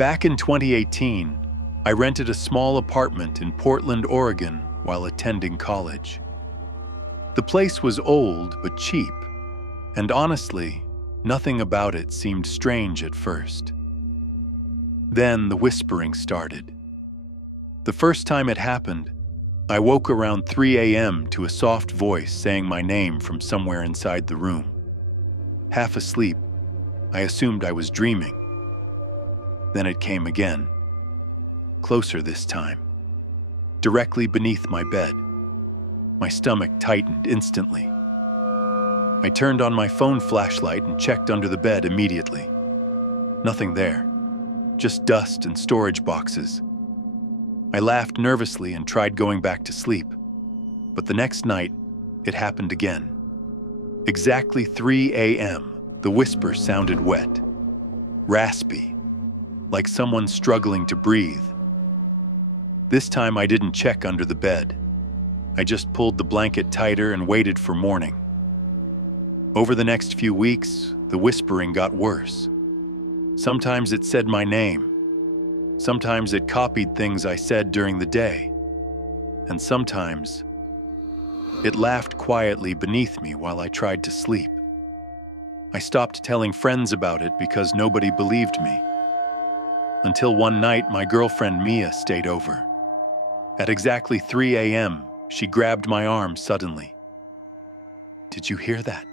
Back in 2018, I rented a small apartment in Portland, Oregon while attending college. The place was old but cheap, and honestly, nothing about it seemed strange at first. Then the whispering started. The first time it happened, I woke around 3 a.m. to a soft voice saying my name from somewhere inside the room. Half asleep, I assumed I was dreaming. Then it came again, closer this time, directly beneath my bed. My stomach tightened instantly. I turned on my phone flashlight and checked under the bed immediately. Nothing there, just dust and storage boxes. I laughed nervously and tried going back to sleep, but the next night, it happened again. Exactly 3 a.m., the whisper sounded wet, raspy, like someone struggling to breathe. This time I didn't check under the bed. I just pulled the blanket tighter and waited for morning. Over the next few weeks, the whispering got worse. Sometimes it said my name. Sometimes it copied things I said during the day. And sometimes it laughed quietly beneath me while I tried to sleep. I stopped telling friends about it because nobody believed me. Until one night, my girlfriend Mia stayed over. At exactly 3 a.m., she grabbed my arm suddenly. "Did you hear that?"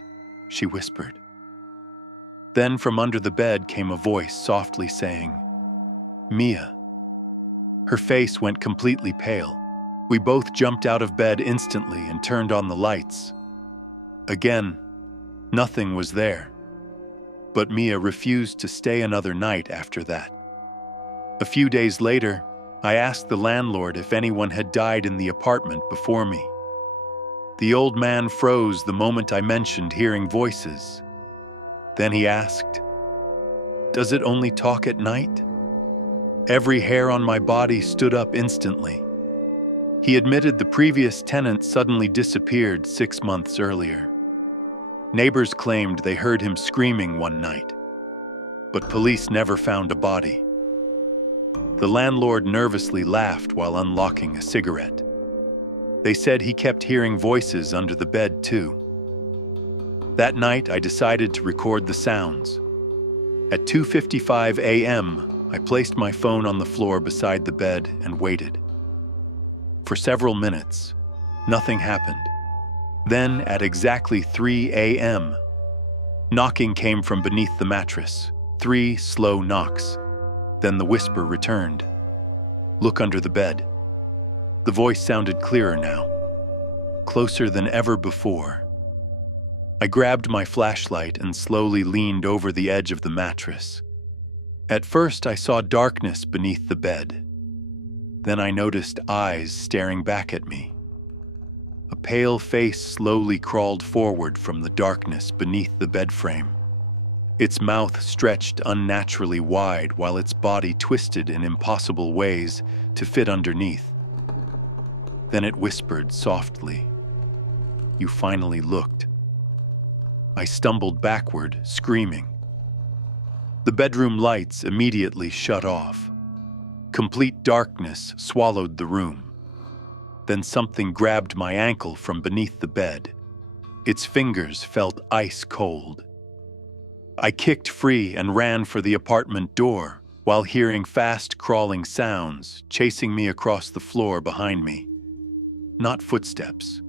she whispered. Then from under the bed came a voice softly saying, "Mia." Her face went completely pale. We both jumped out of bed instantly and turned on the lights. Again, nothing was there. But Mia refused to stay another night after that. A few days later, I asked the landlord if anyone had died in the apartment before me. The old man froze the moment I mentioned hearing voices. Then he asked, "Does it only talk at night?" Every hair on my body stood up instantly. He admitted the previous tenant suddenly disappeared 6 months earlier. Neighbors claimed they heard him screaming one night, but police never found a body. The landlord nervously laughed while unlocking a cigarette. They said he kept hearing voices under the bed too. That night, I decided to record the sounds. At 2:55 a.m., I placed my phone on the floor beside the bed and waited. For several minutes, nothing happened. Then, at exactly 3 a.m., knocking came from beneath the mattress. 3 slow knocks. Then the whisper returned. "Look under the bed." The voice sounded clearer now, closer than ever before. I grabbed my flashlight and slowly leaned over the edge of the mattress. At first, I saw darkness beneath the bed. Then I noticed eyes staring back at me. A pale face slowly crawled forward from the darkness beneath the bed frame. Its mouth stretched unnaturally wide while its body twisted in impossible ways to fit underneath. Then it whispered softly, "You finally looked." I stumbled backward, screaming. The bedroom lights immediately shut off. Complete darkness swallowed the room. Then something grabbed my ankle from beneath the bed. Its fingers felt ice cold. I kicked free and ran for the apartment door while hearing fast crawling sounds chasing me across the floor behind me. Not footsteps.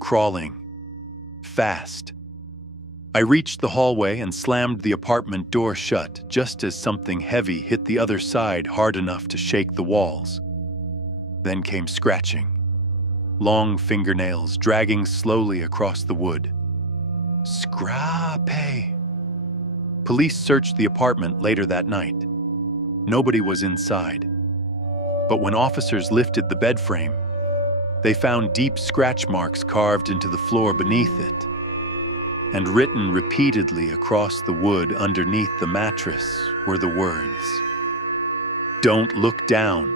Crawling. Fast. I reached the hallway and slammed the apartment door shut just as something heavy hit the other side hard enough to shake the walls. Then came scratching. Long fingernails dragging slowly across the wood. Scrape. Police searched the apartment later that night. Nobody was inside. But when officers lifted the bed frame, they found deep scratch marks carved into the floor beneath it. And written repeatedly across the wood underneath the mattress were the words, "Don't look down."